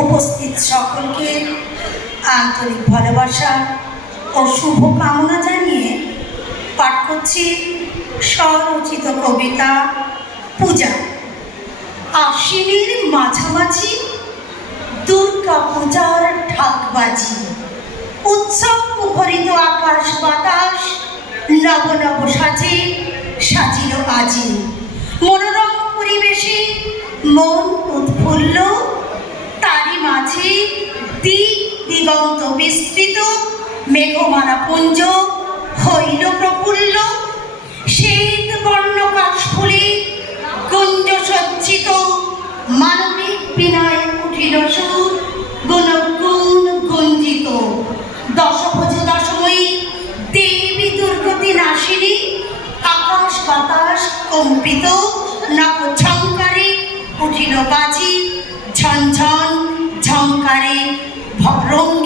উপস্থিত সকলকে আন্তরিক ভালোবাসা ও শুভকামনা জানিয়ে পাঠ করছি স্বরচিত কবিতা পূজা। আশ্বিনের মাঝামাঝি দুর্গা পূজার ঢাকবাজি, উৎসব মুখরিত আকাশ বাতাস নব নব সাজে সাজিল আজি। মনোরম পরিবেশে মন উৎফুল্ল, তারই মাঝে দিক দিগন্ত বিস্তৃত মেঘমালা পুঞ্জ হইল প্রফুল্ল। শ্বেত বর্ণ কাশফুলে কুঞ্জ সজ্জিত, মানবিক বিনয় উঠিল সুর, গুণগুণ গুঞ্জিত। দশভুজ দশময়ী দেবী দুর্গতি নাশিনী, আকাশ বাতাস কম্পিত নব ঝঙ্কারে উঠিল বাজি। ঝনঝন ঝঙ্কারে রঙ্গ